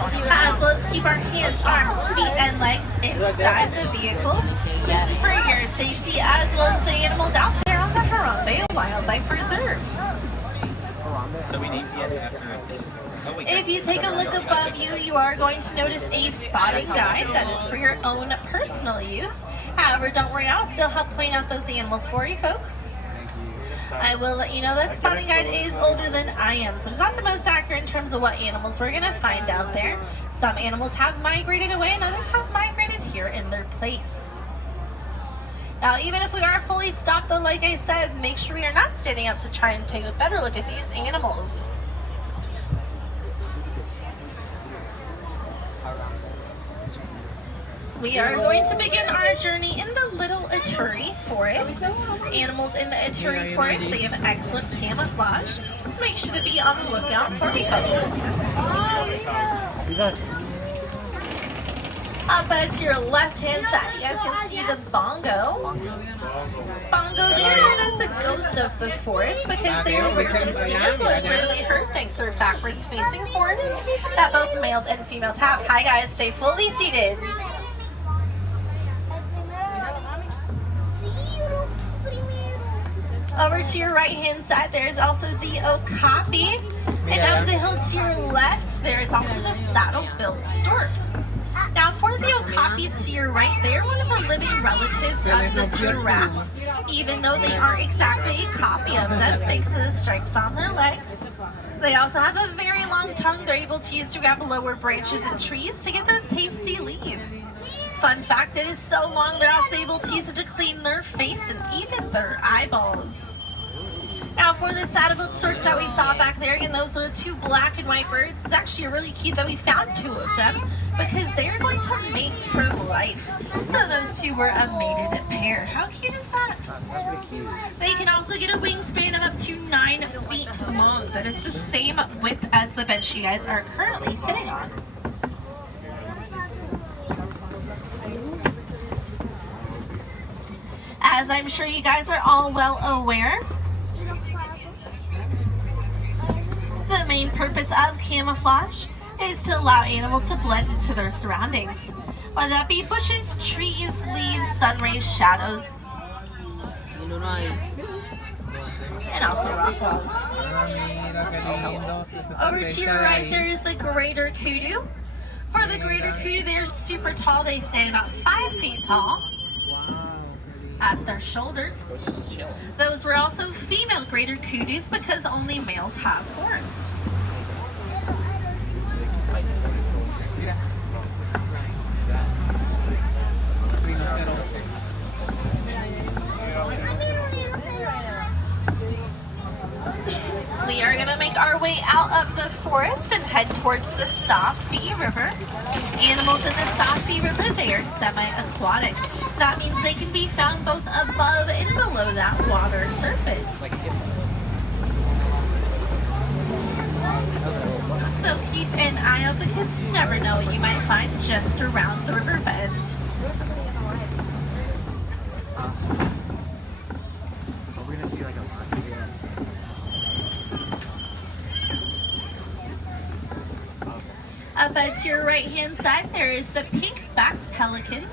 as well as keep our hands, arms, feet, and legs inside the vehicle. This is for your safety as well as the animals out there on the Harambe Wildlife Reserve. So we need to get after If you take a look above you, you are going to notice a spotting guide that is for your own personal use. However, don't worry, I'll still help point out those animals for you folks. I will let you know that spotting guide is older than I am, so it's not the most accurate in terms of what animals we're going to find out there. Some animals have migrated away and others have migrated here in their place. Now, even if we are fully stopped though, like I said, make sure we are not standing up to try and take a better look at these animals. We are going to begin our journey in the Little Ituri Forest. Animals in the Ituri Forest, they have excellent camouflage, so make sure to be on the lookout for me folks. Up at your left-hand side, you guys can see the bongo. Bongo, they're known as the ghost of the forest because they are rarely seen as well as rarely heard thanks to their backwards facing horns that both males and females have. Hi guys, stay fully seated. Over to your right-hand side, there is also the okapi, and down the hill to your left, there is also the saddle-billed stork. Now, for the okapi to your right, they are one of the living relatives of the giraffe, even though they aren't exactly a copy of them, thanks to the stripes on their legs. They also have a very long tongue they're able to use to grab lower branches and trees to get those tasty leaves. Fun fact, it is so long they're also able to use it to clean their face and even their eyeballs. Now for the saddle-billed stork that we saw back there, again, those are two black and white birds. It's actually really cute that we found two of them because they're going to mate for life. So those two were a mated pair. How cute is that? They can also get a wingspan of up to 9 feet long. That is the same width as the bench you guys are currently sitting on. As I'm sure you guys are all well aware, the main purpose of camouflage is to allow animals to blend into their surroundings, whether that be bushes, trees, leaves, sun rays, shadows, and also rock walls. Over to your right, there is the greater kudu. For the greater kudu, they're super tall. They stand about 5 feet tall at their shoulders. Those were also female greater kudus because only males have horns. We are going to make our way out of the forest and head towards the Safi River. Animals in the Safi River, they are semi-aquatic. That means they can be found both above and below that water surface. So keep an eye out because you never know what you might find just around the river bend. Up at your right-hand side, there is the pink-backed pelicans.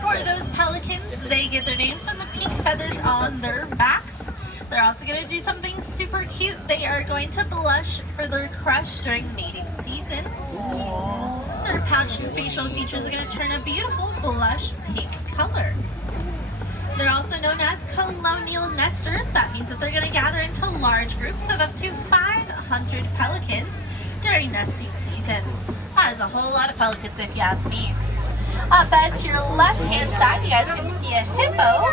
For those pelicans, they get their names from the pink feathers on their backs. They're also going to do something super cute. They are going to blush for their crush during mating season. Their pouch and facial features are going to turn a beautiful blush pink color. They're also known as colonial nesters. That means that they're going to gather into large groups of up to 500 pelicans during nesting season. That is a whole lot of pelicans if you ask me. Up at your left-hand side, you guys can see a hippo.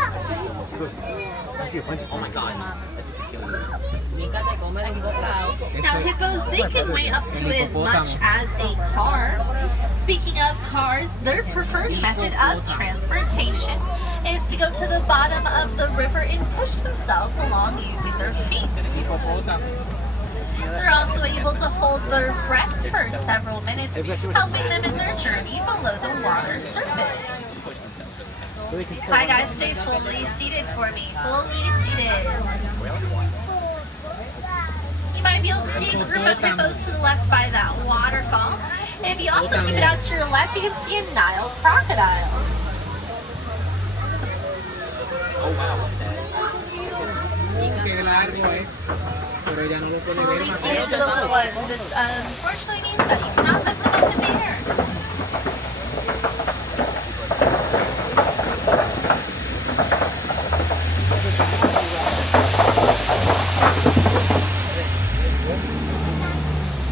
Oh my god. Now hippos, they can weigh up to as much as a car. Speaking of cars, their preferred method of transportation is to go to the bottom of the river and push themselves along using their feet. They're also able to hold their breath for several minutes, helping them in their journey below the water surface. Hi guys, stay fully seated for me. Fully seated. You might be able to see a group of hippos to the left by that waterfall. If you also keep it out to your left, you can see a Nile crocodile. Oh wow. Fully seated for the little ones. This unfortunately means that you cannot lift them up in the air.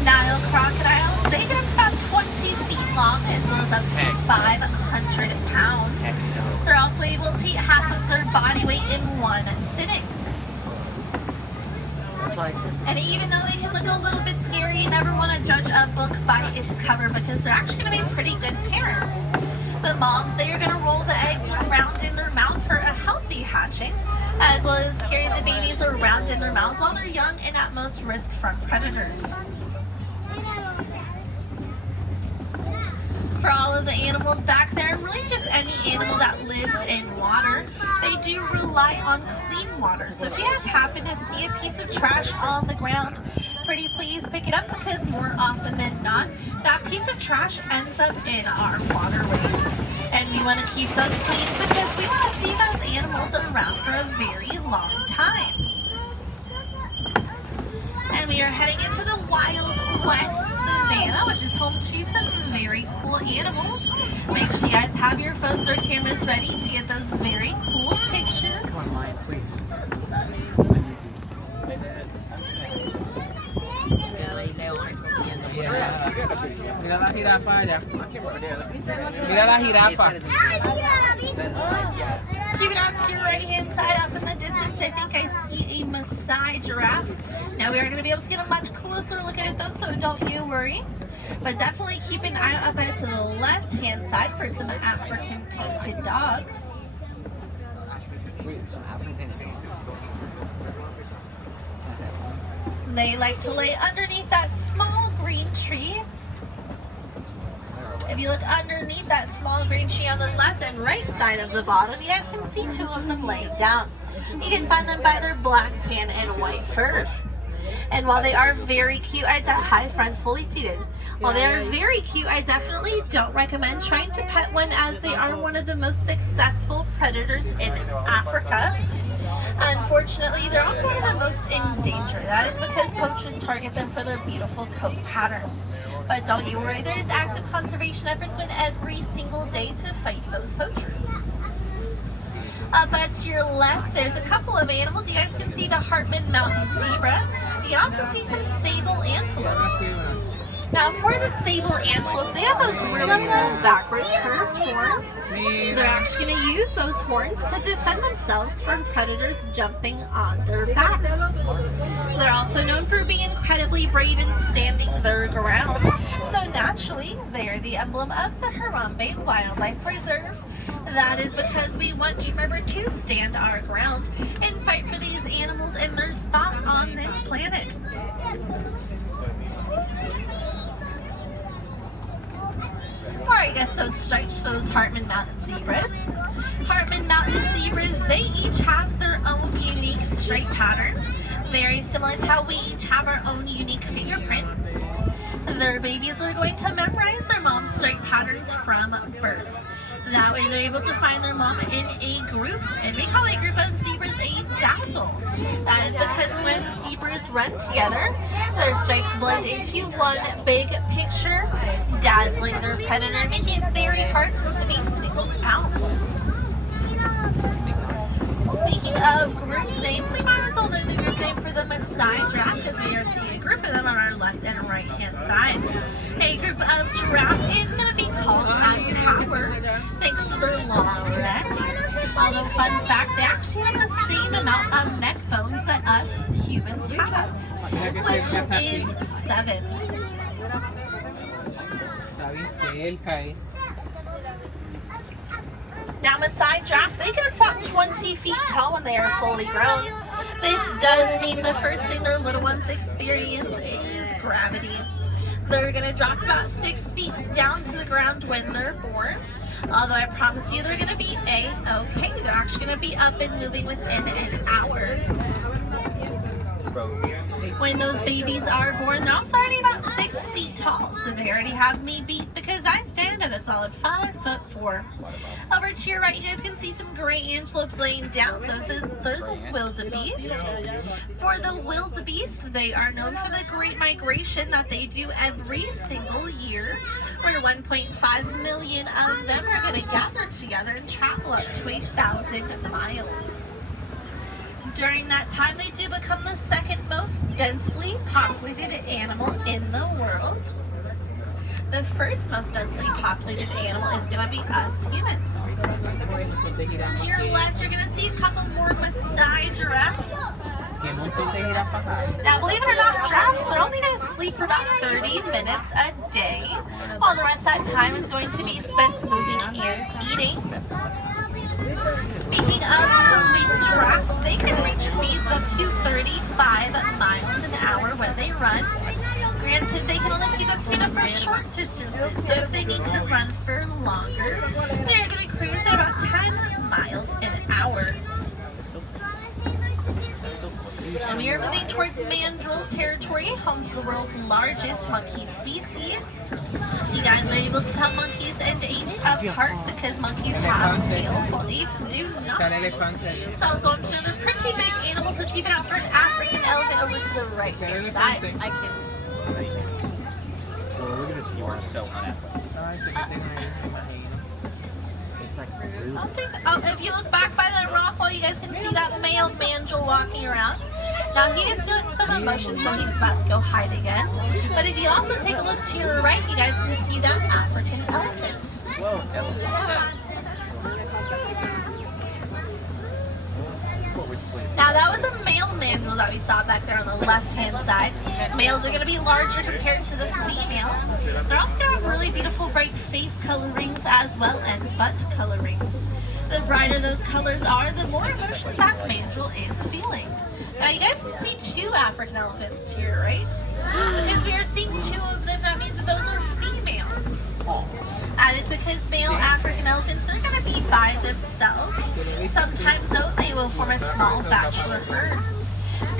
Nile crocodiles, they get up to about 20 feet long as well as up to 500 pounds. They're also able to eat half of their body weight in one sitting. And even though they can look a little bit scary, you never want to judge a book by its cover because they're actually going to be pretty good parents. The moms, they are going to roll the eggs around in their mouth for a healthy hatching, as well as carry the babies around in their mouths while they're young and at most risk from predators. For all of the animals back there, really just any animal that lives in water, they do rely on clean water. So if you guys happen to see a piece of trash on the ground, pretty please pick it up because more often than not, that piece of trash ends up in our waterways. And we want to keep those clean because we want to see those animals around for a very long time. And we are heading into the Wild West Savannah, which is home to some very cool animals. Make sure you guys have your phones or cameras ready to get those very cool pictures. Come on, Maya, please. Mira la jirafa allá. Mira la jirafa. Keep it out to your right hand side up in the distance. I think I see a Maasai giraffe. Now we are going to be able to get a much closer look at it though, so don't you worry. But definitely keep an eye up to the left hand side for some African painted dogs. They like to lay underneath that small green tree. If you look underneath that small green tree on the left and right side of the bottom, you guys can see two of them laying down. You can find them by their black, tan, and white fur. And while they are very cute, hi friends, fully seated. While they are very cute, I definitely don't recommend trying to pet one as they are one of the most successful predators in Africa. Unfortunately, they're also one of the most endangered. That is because poachers target them for their beautiful coat patterns. But don't you worry, there is active conservation efforts with every single day to fight those poachers. Up to your left, there's a couple of animals. You guys can see the Hartman Mountain zebra. You can also see some sable antelope. Now for the sable antelope, they have those really long backwards curved horns. They're actually going to use those horns to defend themselves from predators jumping on their backs. They're also known for being incredibly brave and standing their ground. So naturally, they are the emblem of the Harambe Wildlife Reserve. That is because we want to remember to stand our ground and fight for these animals in their spot on this planet. Or I guess those stripes for those Hartman Mountain zebras. Hartman Mountain zebras, they each have their own unique stripe patterns, very similar to how we each have our own unique fingerprint. Their babies are going to memorize their mom's stripe patterns from birth. That way they're able to find their mom in a group, and we call a group of zebras a dazzle. That is because when zebras run together, their stripes blend into one big picture, dazzling their predator, making it very hard for them to be singled out. Speaking of group names, we might as well do the group name for the Maasai giraffe because we are seeing a group of them on our left and right hand side. A group of giraffe is going to be called a tower thanks to their long necks. Although fun fact, they actually have the same amount of neck bones that us humans have, which is 7. Now Maasai giraffe, they get about 20 feet tall when they are fully grown. This does mean the first thing their little ones experience is gravity. They're going to drop about 6 feet down to the ground when they're born. Although I promise you they're going to be A-okay. They're actually going to be up and moving within an hour. When those babies are born, they're also already about 6 feet tall, so they already have me beat because I stand at a solid 5'4". Over to your right, you guys can see some gray antelopes laying down. They're the wildebeest. For the wildebeest, they are known for the great migration that they do every single year, where 1.5 million of them are going to gather together and travel up to 1,000 miles. During that time, they do become the second most densely populated animal in the world. The first most densely populated animal is going to be us humans. To your left, you're going to see a couple more Maasai giraffes. Now, believe it or not, giraffes, they're only going to sleep for about 30 minutes a day, while the rest of that time is going to be spent moving and eating. Speaking of moving giraffes, they can reach speeds of up to 35 miles an hour when they run. Granted, they can only keep that speed up for short distances, so if they need to run for longer, they're going to cruise at about 10 miles an hour. And we are moving towards mandrill territory, home to the world's largest monkey species. You guys are able to tell monkeys and apes apart because monkeys have tails while apes do not. It's also they're pretty big animals, so keep it out for an African elephant over to the right hand side. I can. You are so unethical. If you look back by the rock wall, you guys can see that male mandrill walking around. Now he is feeling some emotion, so he's about to go hide again. But if you also take a look to your right, you guys can see that African elephant. Whoa, Now that was a male mandrill that we saw back there on the left-hand side. Males are going to be larger compared to the females. They're also going to have really beautiful bright face colorings as well as butt colorings. The brighter those colors are, the more emotions that mandrill is feeling. Now you guys can see 2 African elephants to your right. Because we are seeing 2 of them, that means that those are females. That is because male African elephants, they're going to be by themselves. Sometimes, though, they will form a small bachelor herd.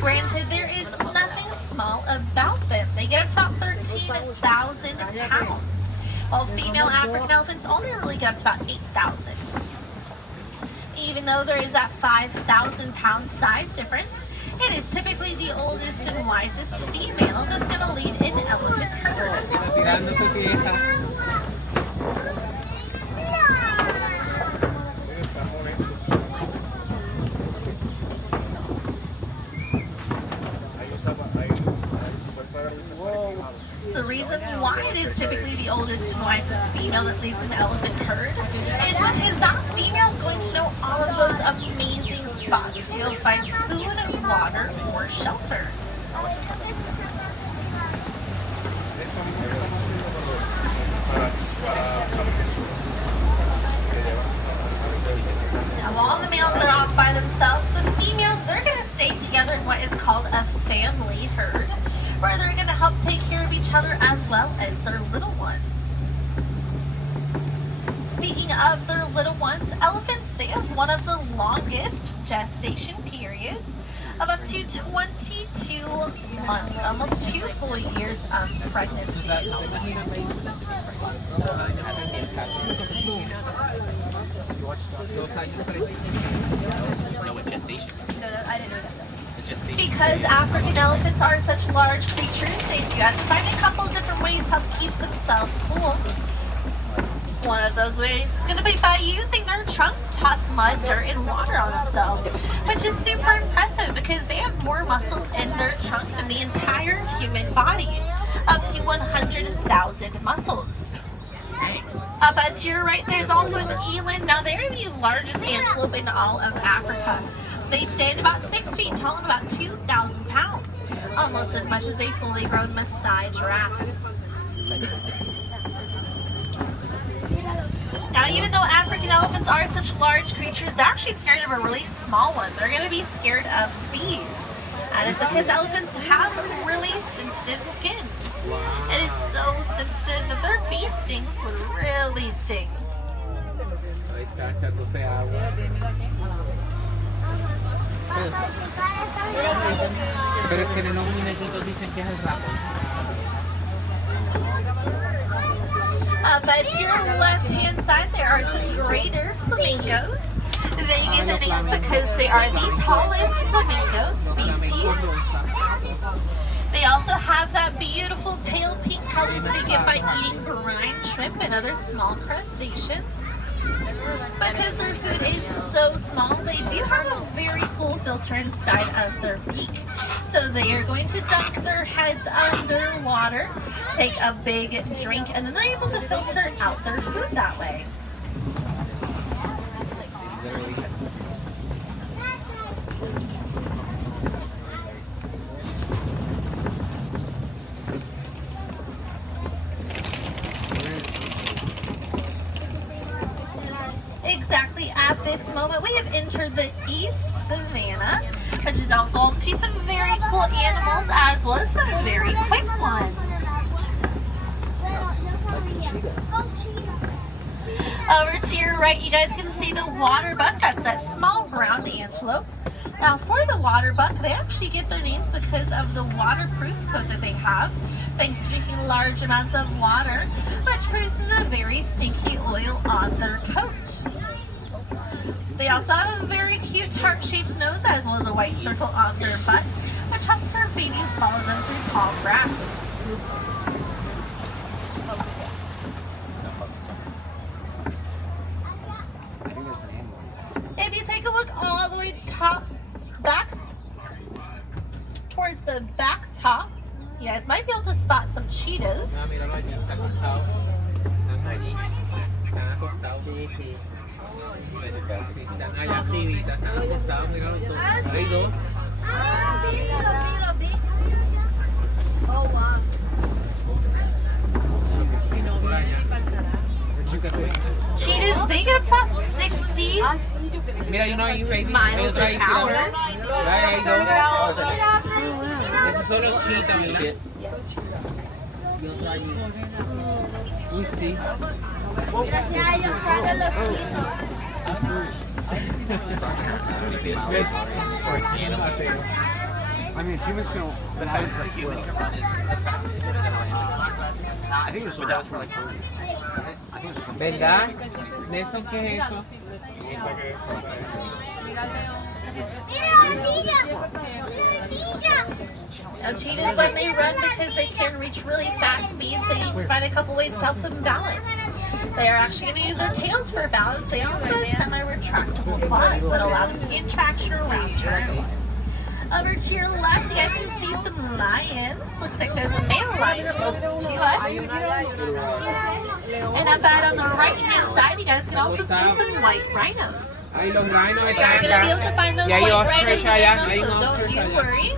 Granted, there is nothing small about them. They get up to about 13,000 pounds, while female African elephants only really get up to about 8,000. Even though there is that 5,000 pound size difference, it is typically the oldest and wisest female that's going to lead an elephant herd. The reason why it is typically the oldest and wisest female that leads an elephant herd is because that female is going to know all of those amazing spots you'll find food, water, or shelter. Now while the males are off by themselves, the females, they're going to stay together in what is called a family herd, where they're going to help take care of each other as well as their little ones. Speaking of their little ones, elephants, they have one of the longest gestation periods of up to 22 months, almost 2 full years of pregnancy. know what gestation is? No, I didn't know that. Because African elephants are such large creatures, they do have to find a couple of different ways to help keep themselves cool. One of those ways is going to be by using their trunks to toss mud, dirt, and water on themselves, which is super impressive because they have more muscles in their trunk than the entire human body, up to 100,000 muscles. Up to your right, there's also an eland. Now, they're the largest antelope in all of Africa. They stand about 6 feet tall and about 2,000 pounds, almost as much as a fully grown Maasai giraffe. Now, even though African elephants are such large creatures, they're actually scared of a really small one. They're going to be scared of bees. That is because elephants have really sensitive skin. It is so sensitive that their bee stings would really sting. Ahí está echándose agua. Pero es que en los muñequitos dicen que es el rato. But to your left-hand side, there are some greater flamingos. They get their names because they are the tallest flamingo species. They also have that beautiful pale pink color that they get by eating brine shrimp and other small crustaceans. Because their food is so small, they do have a very cool filter inside of their beak. So they are going to dunk their heads underwater, take a big drink, and then they're able to filter out their food that way. Exactly at this moment, we have entered the East Savannah, which is also home to some very cool animals as well as some very quick ones. Over to your right, you guys can see the water buck. That's that small ground antelope. Now for the water buck, they actually get their names because of the waterproof coat that they have, thanks to drinking large amounts of water, which produces a very stinky oil on their coat. They also have a very cute heart-shaped nose as well as a white circle on their butt, which helps their babies follow them through tall grass. If you take a look all the way back towards the back top, you guys might be able to spot some cheetahs. Están allá arriba, están acostados, mira los dos. Hay dos. Oh, wow. Cheetahs, they get about 60 Mira, hay uno ahí, baby. miles an hour. Hay dos. Esos son los chitas, mira. Y otro allí. Uy, sí. I mean, humans can. The fastest a human can run is the fastest is gonna land. I think it was that was for like 30. I think it was for ¿Verdad? Nelson, ¿qué es eso? Now cheetahs, when they run, because they can reach really fast speeds, they need to find a couple ways to help them balance. They are actually going to use their tails for balance. They also have semi-retractable claws that allow them to gain traction around turns. Over to your left, you guys can see some lions. Looks like there's a male lion closest to us. And up out on the right-hand side, you guys can also see some white rhinos. Ahí los rhinos You're están going to be able to find those Y hay white ostrich rhinos allá, in hay them, un so don't ostrich you allá. worry.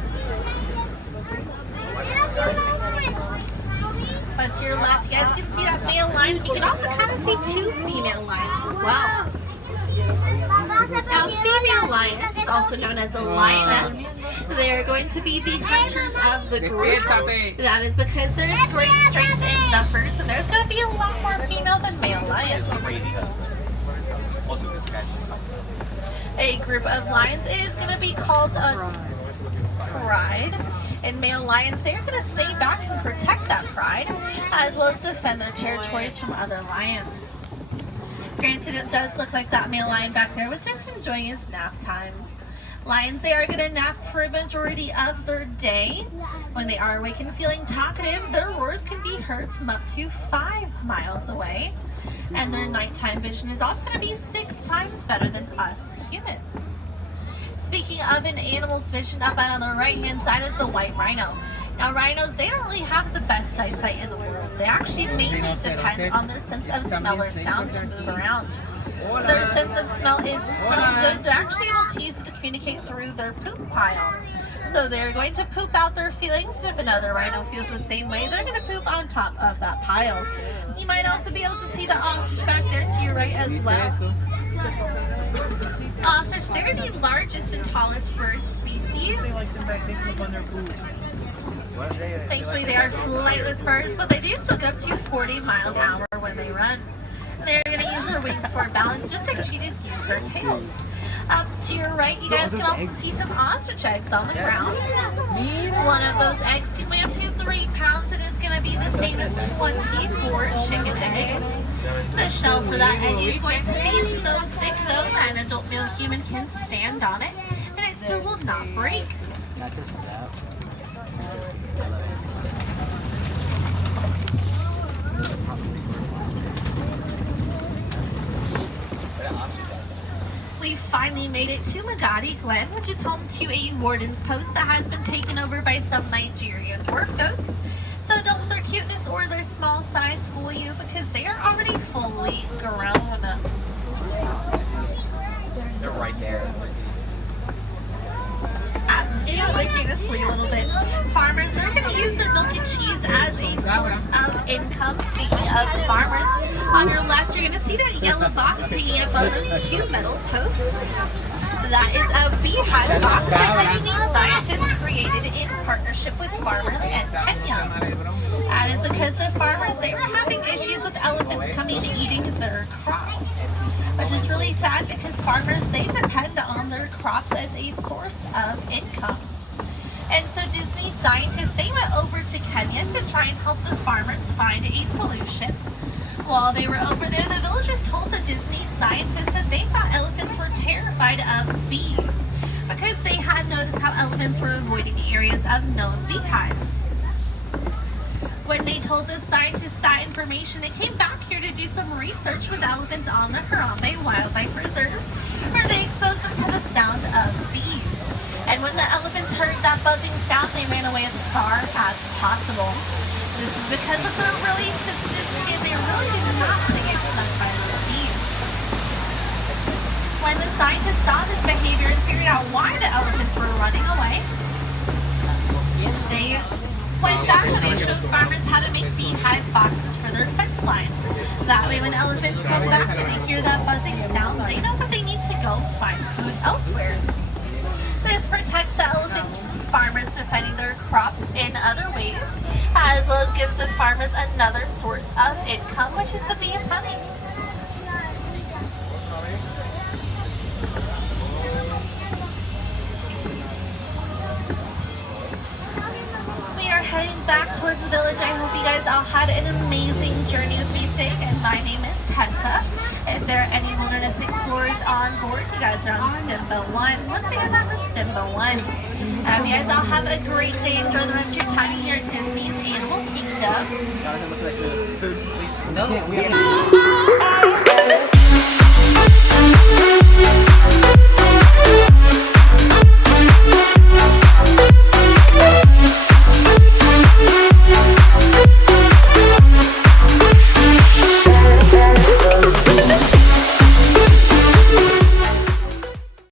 But to your left, you guys can see that male lion, and you can also kind of see two female lions as well. Now, female lions, also known as a lioness, they're going to be the hunters of the group. That is because there's great strength in numbers, and there's going to be a lot more female than male lions. It's crazy though. Also good catch. A group of lions is going to be called a pride. And male lions, they are going to stay back and protect that pride, as well as defend their territories from other lions. Granted, it does look like that male lion back there was just enjoying his nap time. Lions, they are going to nap for a majority of their day. When they are awake and feeling talkative, their roars can be heard from up to 5 miles away. And their nighttime vision is also going to be 6 times better than us humans. Speaking of an animal's vision, up out on the right-hand side is the white rhino. Now, rhinos, they don't really have the best eyesight in the world. They actually mainly depend on their sense of smell or sound to move around. Their sense of smell is so good, they're actually able to use it to communicate through their poop pile. So they're going to poop out their feelings, and if another rhino feels the same way, they're going to poop on top of that pile. You might also be able to see the ostrich back there to your right as well. Ostrich, they're the largest and tallest bird species. Thankfully, they are flightless birds, but they do still get up to 40 miles an hour when they run. They're going to use their wings for balance, just like cheetahs use their tails. Up to your right, you guys can also see some ostrich eggs on the ground. One of those eggs can weigh up to 3 pounds and is going to be the same as 24 chicken eggs. The shell for that egg is going to be so thick though that an adult male human can stand on it and it still will not break. Not just that. We finally made it to Magadi Glen, which is home to a warden's post that has been taken over by some Nigerian dwarf goats. So don't let their cuteness or their small size fool you because they are already fully grown. They're right there. Licking a sweet little bit. Farmers, they're going to use their milk and cheese as a source of income. Speaking of farmers, on your left you're going to see that yellow box hanging up on those 2 metal posts. That is a beehive box that Disney scientists created in partnership with farmers in Kenya. That is because the farmers, they were having issues with elephants coming and eating their crops. Which is really sad because farmers, they depend on their crops as a source of income. And so Disney scientists, they went over to Kenya to try and help the farmers find a solution. While they were over there, the villagers told the Disney scientists that they thought elephants were terrified of bees because they had noticed how elephants were avoiding areas of known beehives. When they told the scientists that information, they came back here to do some research with elephants on the Harambe Wildlife Reserve, where they exposed them to the sound of bees. And when the elephants heard that buzzing sound, they ran away as far as possible. This is because of their really sensitive skin. They really do not want to get stung by those bees. When the scientists saw this behavior and figured out why the elephants were running away, they went back and they showed farmers how to make beehive boxes for their fence line. That way when elephants come back and they hear that buzzing sound, they know that they need to go find food elsewhere. This protects the elephants from farmers defending their crops in other ways, as well as gives the farmers another source of income, which is the bees' honey. Heading back towards the village. I hope you guys all had an amazing journey with me today, and my name is Tessa. If there are any wilderness explorers on board, you guys are on Simba 1. Once again, that was Simba 1. You guys all have a great day. Enjoy the rest of your time here at Disney's Animal Kingdom. Food, please. No,